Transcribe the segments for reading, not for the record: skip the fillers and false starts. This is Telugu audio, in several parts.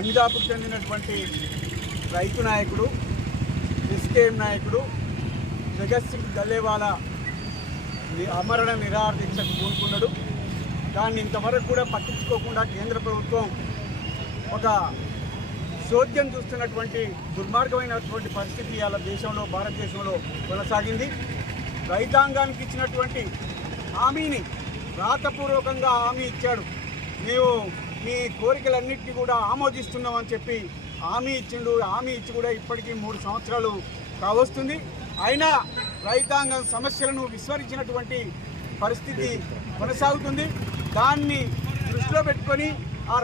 పంజాబ్కు చెందినటువంటి రైతు నాయకుడు, ఎస్కేఎం నాయకుడు జగత్ సింగ్ దల్లేవాలా అమరణ నిరాహార దీక్షకు పూనుకున్నాడు. దాన్ని ఇంతవరకు కూడా పట్టించుకోకుండా కేంద్ర ప్రభుత్వం ఒక చోద్యం చూస్తున్నటువంటి దుర్మార్గమైనటువంటి పరిస్థితి ఇవాళ దేశంలో, భారతదేశంలో కొనసాగింది. రైతాంగానికి ఇచ్చినటువంటి హామీని రాతపూర్వకంగా హామీ ఇచ్చాడు. మేము మీ కోరికలన్నింటినీ కూడా ఆమోదిస్తున్నామని చెప్పి హామీ ఇచ్చిండు. హామీ ఇచ్చి కూడా ఇప్పటికీ 3 సంవత్సరాలు కావస్తుంది. అయినా రైతాంగం సమస్యలను విస్మరించినటువంటి పరిస్థితి కొనసాగుతుంది. దాన్ని దృష్టిలో పెట్టుకొని ఆ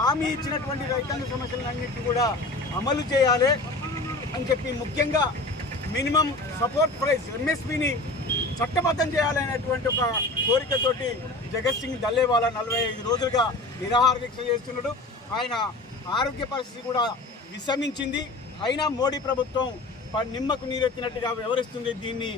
హామీ ఇచ్చినటువంటి రైతాంగ సమస్యలన్నింటినీ కూడా అమలు చేయాలి అని చెప్పి, ముఖ్యంగా మినిమం సపోర్ట్ ప్రైస్ ఎంఎస్పిని చట్టబద్ధం చేయాలనేటువంటి ఒక కోరికతోటి జగత్ సింగ్ దల్లేవాలా 45 రోజులుగా నిరాహార దీక్ష చేస్తున్నాడు. ఆయన ఆరోగ్య పరిస్థితి కూడా విషమించింది. అయినా మోడీ ప్రభుత్వం నిమ్మకు నీరెత్తినట్టుగా వ్యవహరిస్తుంది. దీన్ని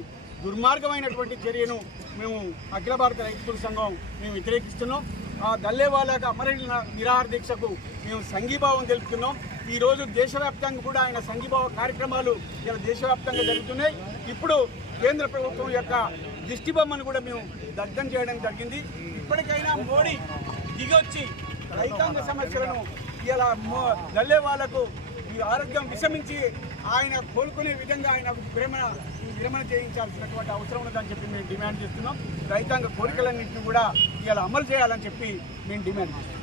దుర్మార్గమైనటువంటి చర్యను మేము అఖిల భారత రైతు సంఘం మేము వ్యతిరేకిస్తున్నాం. ఆ దల్లేవాలాగా అమరణ నిరాహార దీక్షకు మేము సంఘీభావం తెలుపుతున్నాం. ఈరోజు దేశవ్యాప్తంగా కూడా ఆయన సంఘీభావ కార్యక్రమాలు ఇలా దేశవ్యాప్తంగా జరుగుతున్నాయి. ఇప్పుడు కేంద్ర ప్రభుత్వం యొక్క దిష్టిబొమ్మను కూడా మేము దగ్ధం చేయడం జరిగింది. ఇప్పటికైనా మోడీ దిగొచ్చి రైతాంగ సమస్యలను ఇలా దల్లేవాలకు ఈ ఆరోగ్యం విషమించి ఆయన కోలుకునే విధంగా ఆయన విరమణ చేయించాల్సినటువంటి అవసరం ఉందని చెప్పి మేము డిమాండ్ చేస్తున్నాం. రైతాంగ కోరికలన్నింటినీ కూడా ఇలా అమలు చేయాలని చెప్పి మేము డిమాండ్ చేస్తున్నాం.